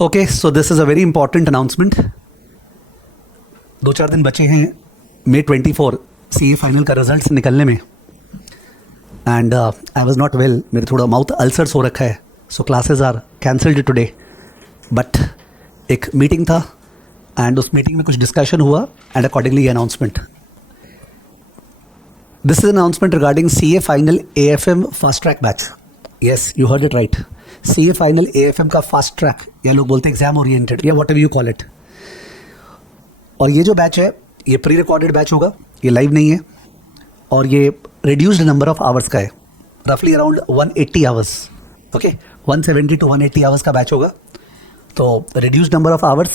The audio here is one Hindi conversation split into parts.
Okay, so this is a very important announcement. 2-4 दिन बचे हैं May 24 CA फाइनल का रिजल्ट्स निकलने में। And I was not well, मेरे थोड़ा माउथ अल्सर्स हो रखा है, so classes are cancelled today. But एक मीटिंग था एंड उस मीटिंग में कुछ डिस्कशन हुआ and accordingly announcement. This is announcement regarding CA final AFM fast track batch. Yes, you heard it right. CA final AFM का फास्ट ट्रैक, या लोग बोलते हैं एग्जाम ओरिएंटेड, या what ever you call it. और ये जो बैच है ये प्री रिकॉर्डेड बैच होगा, ये लाइव नहीं है, और ये रिड्यूस्ड नंबर ऑफ आवर्स का है, रफली around 180 hours. Okay, 170 to 180 hours का बैच होगा। तो reduced number of hours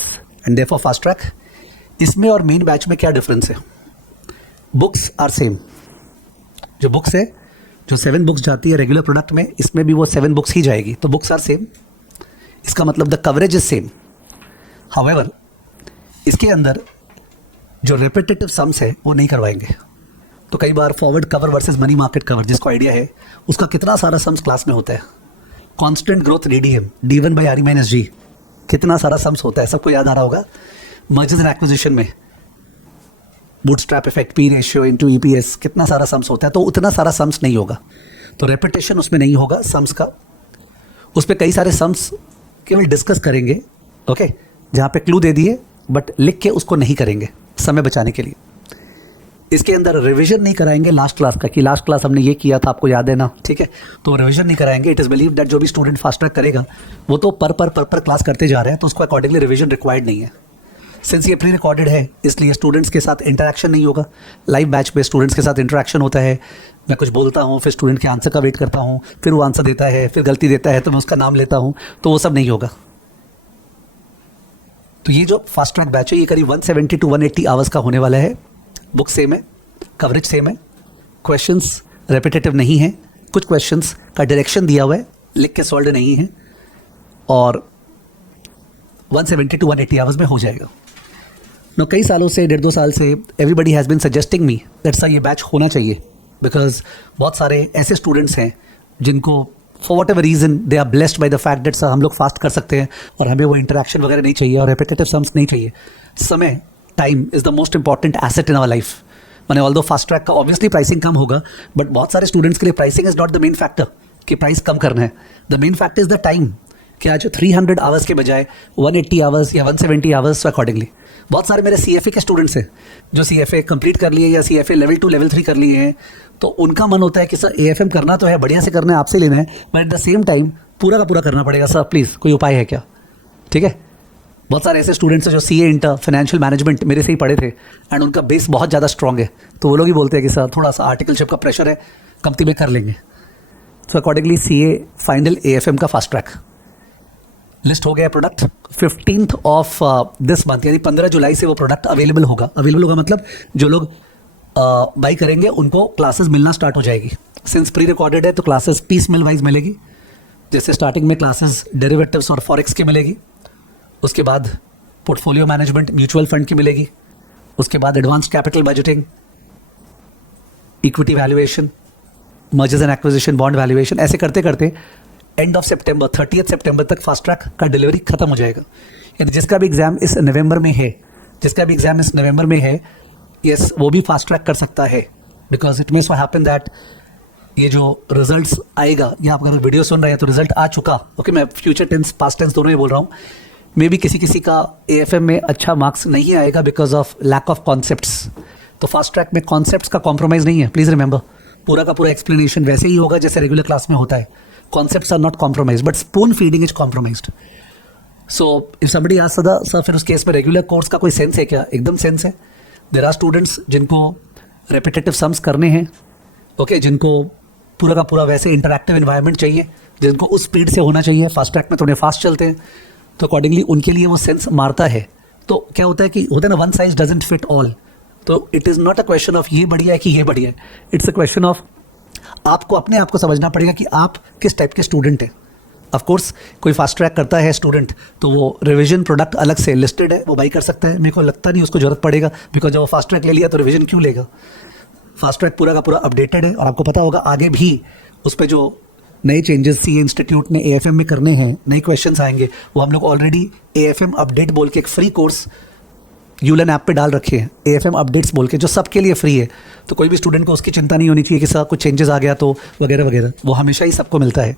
and therefore fast track. इसमें और मेन बैच में क्या डिफरेंस है? Books are same. जो बुक्स है, जो 7 बुक्स जाती है रेगुलर प्रोडक्ट में, इसमें भी वो 7 बुक्स ही जाएगी, तो बुक्स आर सेम। इसका मतलब the coverage is same. However इसके अंदर जो रिपीटेटिव सम्स है वो नहीं करवाएंगे। तो कई बार forward cover versus money market cover, जिसको आइडिया है उसका कितना सारा सम्स क्लास में होता है। Constant growth DDM, D1 by RE - G, कितना सारा सम्स होता है, सबको याद आ रहा होगा। मर्जर्स एंड एक्विजिशन में bootstrap effect, P ratio into EPS, कितना सारा सम्स होता है, तो उतना सारा सम्स नहीं होगा। तो रेपिटेशन उसमें नहीं होगा सम्स का। उस पर कई सारे सम्स केवल डिस्कस करेंगे, ओके, जहाँ पे क्लू दे दिए बट लिख के उसको नहीं करेंगे समय बचाने के लिए। इसके अंदर रिवीजन नहीं कराएंगे लास्ट क्लास का, कि लास्ट क्लास हमने ये किया था, आपको याद है ना, ठीक है, तो रिवीजन नहीं कराएंगे। इट इज़ बिलीव दैट जो भी स्टूडेंट फास्ट ट्रैक करेगा वो तो पर क्लास करते जा रहे हैं, तो उसको अकॉर्डिंगली रिवीजन रिक्वायर्ड नहीं है। सिंस ये प्री रिकॉर्डेड है इसलिए स्टूडेंट्स के साथ इंटरेक्शन नहीं होगा। लाइव बैच पे स्टूडेंट्स के साथ इंटरेक्शन होता है, मैं कुछ बोलता हूँ, फिर स्टूडेंट के आंसर का वेट करता हूँ, फिर वो आंसर देता है, फिर गलती देता है तो मैं उसका नाम लेता हूँ, तो वो सब नहीं होगा। तो ये जो फास्ट ट्रैक बैच है ये करीब 170 to 180 आवर्स का होने वाला है। बुक सेम है, कवरेज सेम है, क्वेश्चंस रेपिटेटिव नहीं है, कुछ क्वेश्चंस का डायरेक्शन दिया हुआ है, लिख के सॉल्व नहीं है, और 170 to 180 आवर्स में हो जाएगा। नो कई सालों से, 1.5-2 साल से everybody has been suggesting me that sir ये बैच होना चाहिए, बिकॉज बहुत सारे ऐसे स्टूडेंट्स हैं जिनको for whatever reason they are blessed by the fact that sir हम लोग फास्ट कर सकते हैं और हमें वो इंटरेक्शन वगैरह नहीं चाहिए और रेपिटेटिव सम्स नहीं चाहिए। समय, time is the most important asset in our life. मैंने ऑल्दो फास्ट ट्रैक का ऑब्वियसली प्राइसिंग कम होगा, बट बहुत सारे स्टूडेंट्स के लिए pricing is not the main factor कि प्राइस कम करना है। The main factor is the time, कि आज 300 आवर्स के बजाय 180 आवर्स या 170 आवर्स अकॉर्डिंगली। बहुत सारे मेरे CFA के स्टूडेंट्स हैं जो CFA कंप्लीट कर लिए या CFA लेवल 2 लेवल 3 कर लिए हैं, तो उनका मन होता है कि सर AFM करना तो है, बढ़िया से करना है, आपसे लेना है, but at the same time पूरा का पूरा करना पड़ेगा। सर प्लीज़ कोई उपाय है क्या? ठीक है, बहुत सारे ऐसे स्टूडेंट्स हैं जो CA इंटर फाइनेंशियल मैनेजमेंट मेरे से ही पढ़े थे एंड उनका बेस बहुत ज़्यादा स्ट्रॉन्ग है, तो वो लोग ही बोलते हैं कि सर थोड़ा सा आर्टिकलशिप का प्रेशर है, कंपनी में कर लेंगे। So accordingly CA final AFM का फास्ट ट्रैक लिस्ट हो गया product 15th of this month, यानी 15 जुलाई से वो प्रोडक्ट अवेलेबल होगा। अवेलेबल होगा मतलब जो लोग बाई करेंगे उनको क्लासेस मिलना स्टार्ट हो जाएगी। सिंस प्री रिकॉर्डेड है तो क्लासेस पीस मिल वाइज मिलेगी। जैसे स्टार्टिंग में क्लासेस डेरिवेटिव्स और फॉरेक्स की मिलेगी, उसके बाद पोर्टफोलियो मैनेजमेंट म्यूचुअल फंड की मिलेगी, उसके बाद advance capital budgeting, equity valuation, mergers and acquisition, bond valuation, ऐसे करते करते एंड ऑफ सितंबर 30 सितंबर तक फास्ट ट्रैक का डिलीवरी खत्म हो जाएगा। यानी जिसका भी एग्जाम इस नवंबर में है, यस, वो भी फास्ट ट्रैक कर सकता है, because it may so happen that ये जो रिजल्ट्स आएगा, या आप अगर वीडियो सुन रहे हैं तो रिजल्ट आ चुका, ओके, मैं फ्यूचर टेंस पास्ट टेंस दोनों ही बोल रहा हूँ, मे बी किसी का AFM में अच्छा मार्क्स नहीं आएगा because of lack of concepts. तो फास्ट ट्रैक में कॉन्सेप्ट्स का कॉम्प्रोमाइज़ नहीं है, प्लीज़ रिमेंबर। पूरा का पूरा एक्सप्लेनेशन वैसे ही होगा जैसे रेगुलर क्लास में होता है। Concepts are not compromised, but spoon feeding is compromised. So if somebody asks sir फिर उस केस में रेगुलर कोर्स का कोई सेंस है क्या? एकदम सेंस है। There are students जिनको repetitive sums करने हैं, ओके, जिनको पूरा का पूरा वैसे इंटरैक्टिव इन्वायरमेंट चाहिए, जिनको उस स्पीड से होना चाहिए। फास्ट ट्रैक में थोड़े फास्ट चलते हैं, तो अकॉर्डिंगली उनके लिए वो सेंस मारता है। तो क्या होता है कि होता है ना, one size doesn't fit all. तो it is not a question of ये बढ़िया है कि ये बढ़िया है, इट्स अ क्वेश्चन ऑफ आपको अपने आप को समझना पड़ेगा कि आप किस टाइप के स्टूडेंट हैं। ऑफ कोर्स कोई फास्ट ट्रैक करता है स्टूडेंट तो वो रिवीजन प्रोडक्ट अलग से लिस्टेड है, वो बाई कर सकता है। मेरे को लगता नहीं उसको जरूरत पड़ेगा, बिकॉज जब वो फास्ट ट्रैक ले लिया तो रिवीजन क्यों लेगा? फास्ट ट्रैक पूरा का पूरा अपडेटेड है और आपको पता होगा आगे भी उस पर जो नए चेंजेस सी इंस्टीट्यूट ने AFM में करने हैं, नए क्वेश्चंस आएंगे, वो हम लोग ऑलरेडी AFM अपडेट बोल के एक फ्री कोर्स यूलन ऐप पे डाल रखे हैं, AFM अपडेट्स बोल के, जो सबके लिए फ्री है। तो कोई भी स्टूडेंट को उसकी चिंता नहीं होनी चाहिए कि सर कुछ चेंजेस आ गया तो वगैरह वगैरह, वो हमेशा ही सबको मिलता है।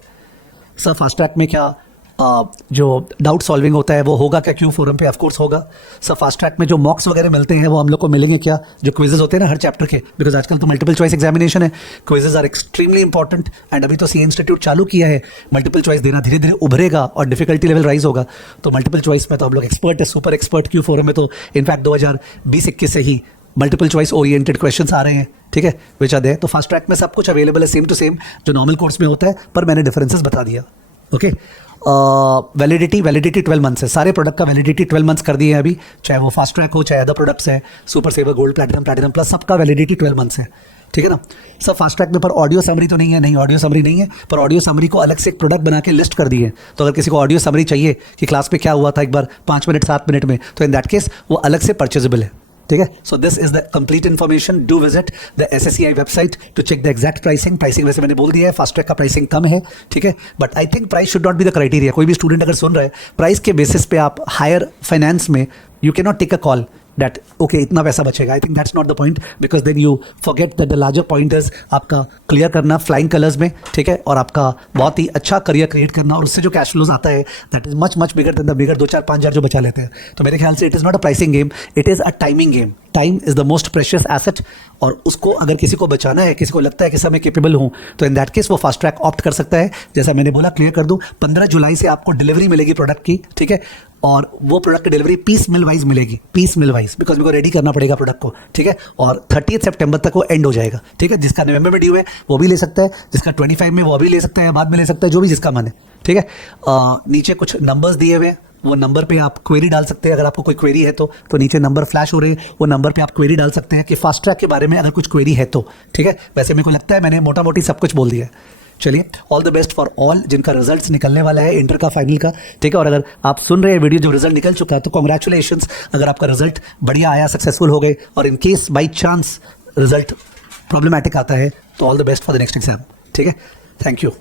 सर फास्ट ट्रैक में क्या जो डाउट सॉल्विंग होता है वो होगा क्या क्यू फोरम पे? ऑफ कोर्स होगा। सर फास्ट ट्रैक में जो मॉक्स वगैरह मिलते हैं वो हम लोग को मिलेंगे क्या? जो क्विजेज होते हैं ना हर चैप्टर के, बिकॉज आजकल तो मल्टीपल चॉइस एग्जामिनेशन है, quizzes are extremely important. And अभी तो सी इंस्टीट्यूट चालू किया है मल्टीपल चॉइस देना, धीरे धीरे उभरेगा और डिफिकल्टी लेवल राइज होगा। तो मल्टीपल चॉइस में तो हम लोग एक्सपर्ट है, सुपर एक्सपर्ट। क्यू फोरम में तो इनफैक्ट 2020-21 से ही मल्टीपल चॉइस ओरिएंटेड क्वेश्चंस आ रहे हैं, ठीक है, विच आर देयर। तो फास्ट ट्रैक में सब कुछ अवेलेबल है, सेम टू सेम जो नॉर्मल कोर्स में होता है, पर मैंने डिफरेंसेस बता दिया। ओके, वैलिडिटी 12 मंथ्स है, सारे प्रोडक्ट का वैलिडिटी 12 मंथ्स कर दिए हैं अभी, चाहे वो फास्ट ट्रैक हो चाहे अदर प्रोडक्ट्स है, super saver, gold, platinum plus, सबका वैलिडिटी 12 मंथ्स है, ठीक है ना। सब फास्ट ट्रैक में पर ऑडियो समरी तो नहीं है, नहीं ऑडियो समरी नहीं है, पर ऑडियो समरी को अलग से एक प्रोडक्ट बना के लिस्ट कर दिए। तो अगर किसी को ऑडियो समरी चाहिए कि क्लास में क्या हुआ था एक बार 5 मिनट 7 मिनट में, तो इन दैट केस वो अलग से परचेजेबल है, ठीक है। So this is the complete information. Do visit the SSCI website to check the exact pricing. Pricing वैसे मैंने बोल दिया है, फास्ट ट्रैक का प्राइसिंग कम है, ठीक है, but I think price should not be the criteria. कोई भी स्टूडेंट अगर सुन रहा है, प्राइस के बेसिस पे आप हायर फाइनेंस में you can not take a call that okay इतना पैसा बचेगा। I think that's not the point, because then you forget that the larger point is आपका क्लियर करना फ्लाइंग कलर्स में, ठीक है, और आपका बहुत ही अच्छा करियर क्रिएट करना, और उससे जो कैश फ्लोज आता है that is much bigger than the bigger 2-4-5 हज़ार जो बचा लेते हैं। तो मेरे ख्याल से it is not a pricing game, it is a timing game. Time is the most precious asset, और उसको अगर किसी को बचाना है, किसी को लगता है कि सर मैं केपेबल हूँ, तो इन दैट केस वो फास्ट ट्रैक ऑप्ट कर सकता है। जैसा मैंने बोला, क्लियर कर दूँ, 15 जुलाई से आपको डिलीवरी मिलेगी प्रोडक्ट की, ठीक है, और वो प्रोडक्ट की डिलीवरी पीस मिल वाइज मिलेगी, पीस मिल वाइज, बिकॉज मेरे को रेडी करना पड़ेगा प्रोडक्ट को, ठीक है, और 30 सितंबर तक वो एंड हो जाएगा, ठीक है। जिसका नवंबर में ड्यू है वो भी ले सकता है, जिसका 25 में वो भी ले सकता है, बाद में ले सकता है, जो भी जिसका मन है, ठीक है। नीचे कुछ नंबर्स दिए हुए हैं, वो नंबर पे आप क्वेरी डाल सकते हैं। अगर आपको कोई क्वेरी है तो नीचे नंबर फ्लैश हो रहे हैं, वो नंबर पे आप क्वेरी डाल सकते हैं कि फास्ट ट्रैक के बारे में अगर कुछ क्वेरी है तो, ठीक है। वैसे मेरे को लगता है मैंने मोटा मोटी सब कुछ बोल दिया है। चलिए, all the best for all जिनका रिजल्ट्स निकलने वाला है इंटर का, फाइनल का, ठीक है। और अगर आप सुन रहे हैं वीडियो जो रिजल्ट निकल चुका है तो कॉन्ग्रेचुलेशंस, अगर आपका रिजल्ट बढ़िया आया, सक्सेसफुल हो गए, और in case by chance result problematic आता है तो all the best for the next exam, ठीक है। Thank you.